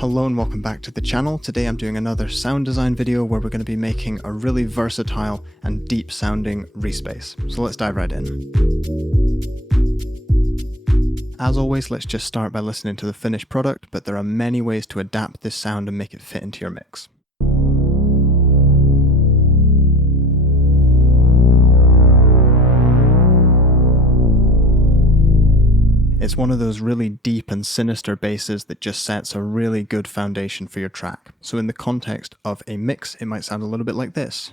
Hello and welcome back to the channel. Today I'm doing another sound design video where we're going to be making a really versatile and deep sounding Reese bass. So let's dive right in. As always, let's just start by listening to the finished product, but there are many ways to adapt this sound and make it fit into your mix. It's one of those really deep and sinister basses that just sets a really good foundation for your track. So in the context of a mix, it might sound a little bit like this.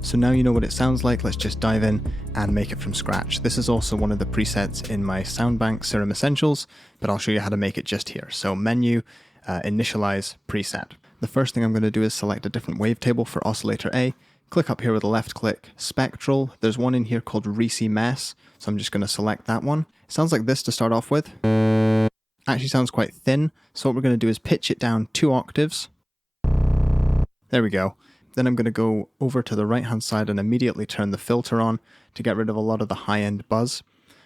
So now you know what it sounds like, let's just dive in and make it from scratch. This is also one of the presets in my Soundbank Serum Essentials, but I'll show you how to make it just here. So menu, initialize, preset. The first thing I'm going to do is select a different wavetable for oscillator A, click up here with a left click, spectral, there's one in here called Reese Mess, so I'm just going to select that one. It sounds like this to start off with. Actually sounds quite thin, so what we're going to do is pitch it down 2 octaves. There we go. Then I'm going to go over to the right hand side and immediately turn the filter on to get rid of a lot of the high end buzz.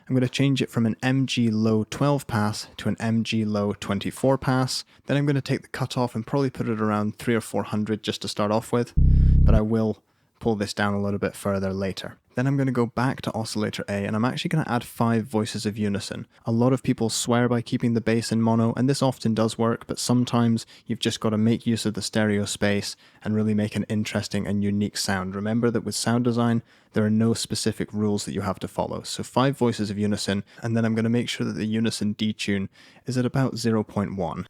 I'm going to change it from an MG low 12 pass to an MG low 24 pass. Then I'm going to take the cutoff and probably put it around 300 or 400 just to start off with, but I will pull this down a little bit further later. Then I'm going to go back to oscillator A and I'm actually going to add 5 voices of unison. A lot of people swear by keeping the bass in mono, and this often does work, but sometimes you've just got to make use of the stereo space and really make an interesting and unique sound. Remember that with sound design, there are no specific rules that you have to follow. So 5 voices of unison, and then I'm going to make sure that the unison detune is at about 0.1.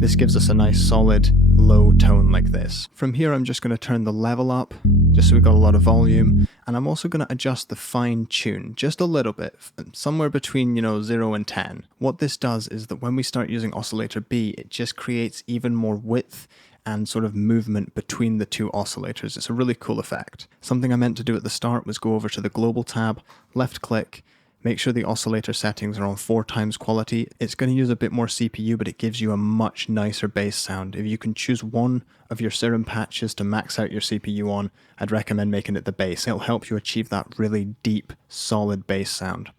This gives us a nice solid low tone like this. From here I'm just going to turn the level up, just so we've got a lot of volume, and I'm also going to adjust the fine tune just a little bit, somewhere between 0 and 10. What this does is that when we start using oscillator B, it just creates even more width and sort of movement between the 2 oscillators. It's a really cool effect. Something I meant to do at the start was go over to the global tab, left click, make sure the oscillator settings are on 4 times quality. It's going to use a bit more CPU, but it gives you a much nicer bass sound. If you can choose one of your serum patches to max out your CPU on, I'd recommend making it the bass. It'll help you achieve that really deep, solid bass sound.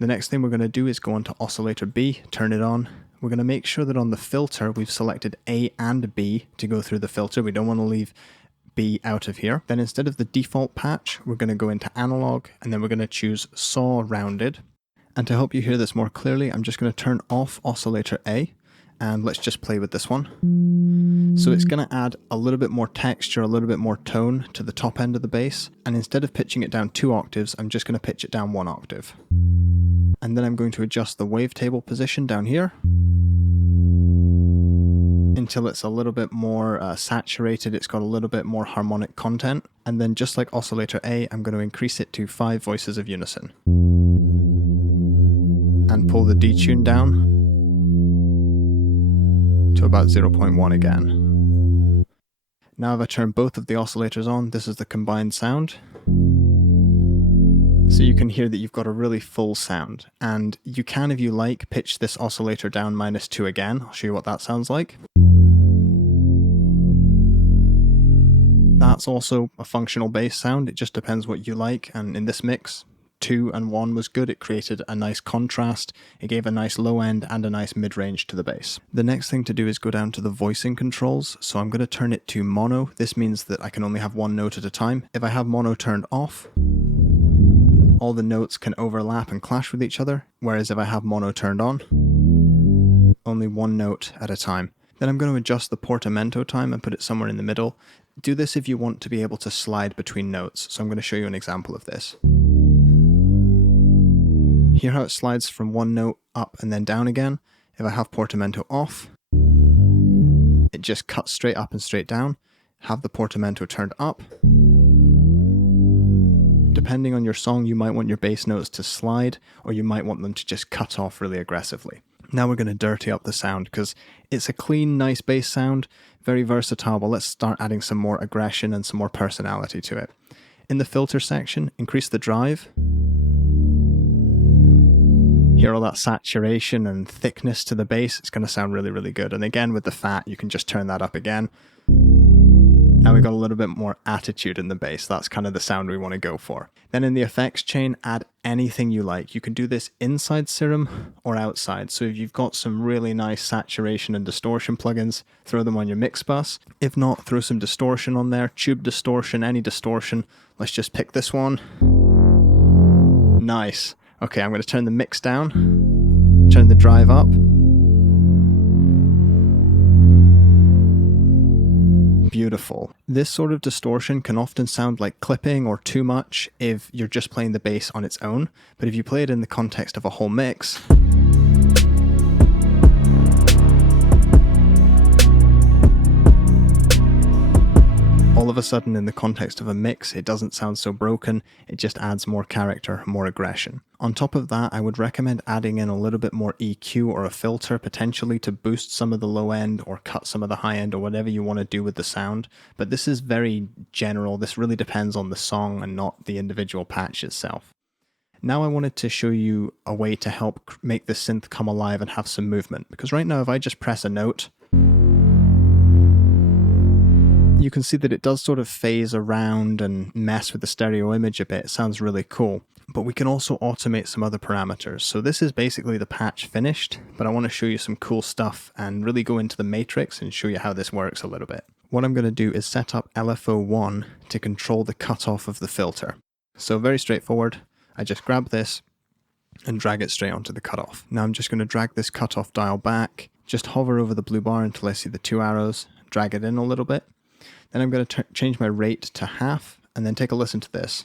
The next thing we're going to do is go on to oscillator B, turn it on. We're going to make sure that on the filter, we've selected A and B to go through the filter. We don't want to leave B out of here. Then instead of the default patch, we're going to go into analog and then we're going to choose saw rounded. And to help you hear this more clearly, I'm just going to turn off oscillator A and let's just play with this one. So it's going to add a little bit more texture, a little bit more tone to the top end of the bass. And instead of pitching it down 2 octaves, I'm just going to pitch it down 1 octave. And then I'm going to adjust the wavetable position down here until it's a little bit more saturated, it's got a little bit more harmonic content. And then just like oscillator A, I'm going to increase it to 5 voices of unison. And pull the detune down to about 0.1 again. Now if I turn both of the oscillators on, this is the combined sound. So you can hear that you've got a really full sound. And you can, if you like, pitch this oscillator down -2 again. I'll show you what that sounds like. That's also a functional bass sound, it just depends what you like, and in this mix, 2 and 1 was good. It created a nice contrast, it gave a nice low end and a nice mid-range to the bass. The next thing to do is go down to the voicing controls, so I'm going to turn it to mono. This means that I can only have 1 note at a time. If I have mono turned off, all the notes can overlap and clash with each other, whereas if I have mono turned on, only 1 note at a time. Then I'm going to adjust the portamento time and put it somewhere in the middle. Do this if you want to be able to slide between notes, so I'm going to show you an example of this. Hear how it slides from 1 note up and then down again? If I have portamento off, it just cuts straight up and straight down. Have the portamento turned up. Depending on your song, you might want your bass notes to slide, or you might want them to just cut off really aggressively. Now we're going to dirty up the sound because it's a clean, nice bass sound, very versatile, but let's start adding some more aggression and some more personality to it. In the filter section, increase the drive. Hear all that saturation and thickness to the bass, it's going to sound really, really good. And again, with the fat, you can just turn that up again. Now we've got a little bit more attitude in the bass. That's kind of the sound we want to go for. Then in the effects chain, add anything you like. You can do this inside Serum or outside. So if you've got some really nice saturation and distortion plugins, throw them on your mix bus. If not, throw some distortion on there, tube distortion, any distortion. Let's just pick this one. Nice. Okay, I'm going to turn the mix down, turn the drive up. Beautiful. This sort of distortion can often sound like clipping or too much if you're just playing the bass on its own, but if you play it in the context of a whole mix, all of a sudden in the context of a mix, it doesn't sound so broken, it just adds more character, more aggression. On top of that, I would recommend adding in a little bit more EQ or a filter potentially to boost some of the low end or cut some of the high end or whatever you want to do with the sound. But this is very general, this really depends on the song and not the individual patch itself. Now I wanted to show you a way to help make the synth come alive and have some movement, because right now if I just press a note, you can see that it does sort of phase around and mess with the stereo image a bit. It sounds really cool. But we can also automate some other parameters. So this is basically the patch finished, but I want to show you some cool stuff and really go into the matrix and show you how this works a little bit. What I'm going to do is set up LFO1 to control the cutoff of the filter. So very straightforward. I just grab this and drag it straight onto the cutoff. Now I'm just going to drag this cutoff dial back, just hover over the blue bar until I see the 2 arrows, drag it in a little bit. Then I'm going to change my rate to half and then take a listen to this.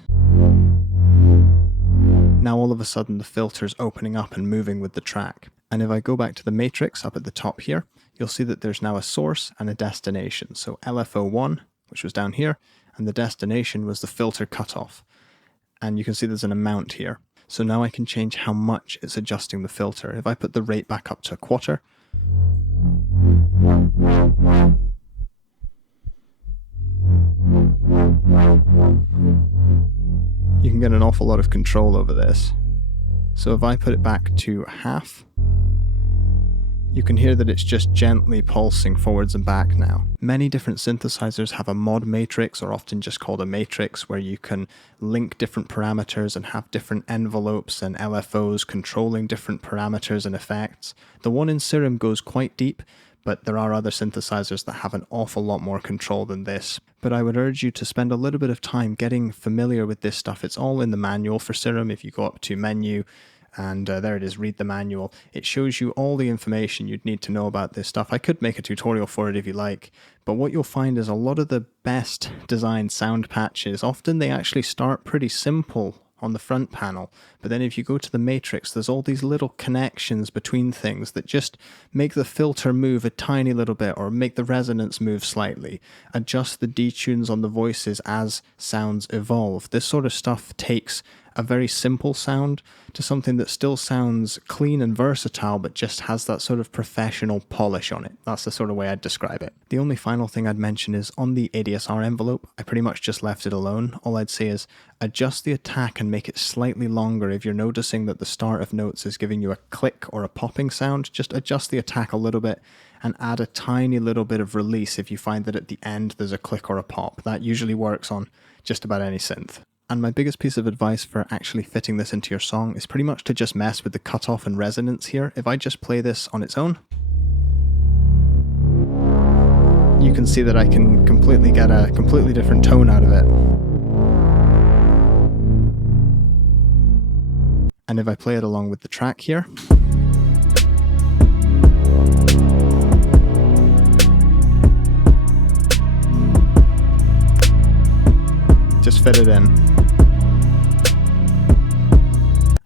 Now all of a sudden the filter's opening up and moving with the track. And if I go back to the matrix up at the top here, you'll see that there's now a source and a destination. So LFO1, which was down here, and the destination was the filter cutoff. And you can see there's an amount here. So now I can change how much it's adjusting the filter. If I put the rate back up to a quarter, you can get an awful lot of control over this. So if I put it back to half, you can hear that it's just gently pulsing forwards and back now. Many different synthesizers have a mod matrix, or often just called a matrix, where you can link different parameters and have different envelopes and LFOs controlling different parameters and effects. The one in Serum goes quite deep, but there are other synthesizers that have an awful lot more control than this. But I would urge you to spend a little bit of time getting familiar with this stuff. It's all in the manual for Serum. If you go up to menu, and there it is, read the manual. It shows you all the information you'd need to know about this stuff. I could make a tutorial for it if you like, but what you'll find is a lot of the best designed sound patches, often they actually start pretty simple on the front panel, but then if you go to the matrix, there's all these little connections between things that just make the filter move a tiny little bit, or make the resonance move slightly, adjust the detunes on the voices as sounds evolve. This sort of stuff takes a very simple sound to something that still sounds clean and versatile, but just has that sort of professional polish on it. That's the sort of way I'd describe it. The only final thing I'd mention is on the ADSR envelope, I pretty much just left it alone. All I'd say is adjust the attack and make it slightly longer. If you're noticing that the start of notes is giving you a click or a popping sound, just adjust the attack a little bit and add a tiny little bit of release if you find that at the end there's a click or a pop. That usually works on just about any synth. And my biggest piece of advice for actually fitting this into your song is pretty much to just mess with the cutoff and resonance here. If I just play this on its own, you can see that I can completely get a completely different tone out of it. And if I play it along with the track here, just fit it in.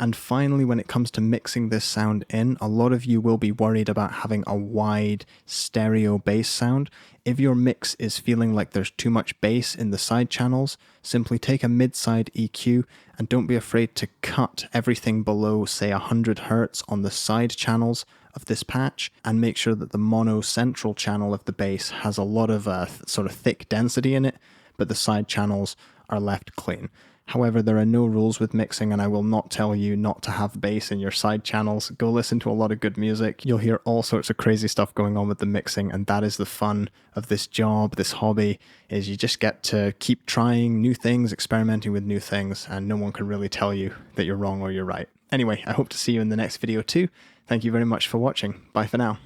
And finally, when it comes to mixing this sound in, a lot of you will be worried about having a wide stereo bass sound. If your mix is feeling like there's too much bass in the side channels, simply take a mid-side EQ and don't be afraid to cut everything below, say, 100 Hz on the side channels of this patch, and make sure that the mono central channel of the bass has a lot of sort of thick density in it, but the side channels are left clean. However, there are no rules with mixing, and I will not tell you not to have bass in your side channels. Go listen to a lot of good music. You'll hear all sorts of crazy stuff going on with the mixing, and that is the fun of this job, this hobby, is you just get to keep trying new things, experimenting with new things, and no one can really tell you that you're wrong or you're right. Anyway, I hope to see you in the next video too. Thank you very much for watching. Bye for now.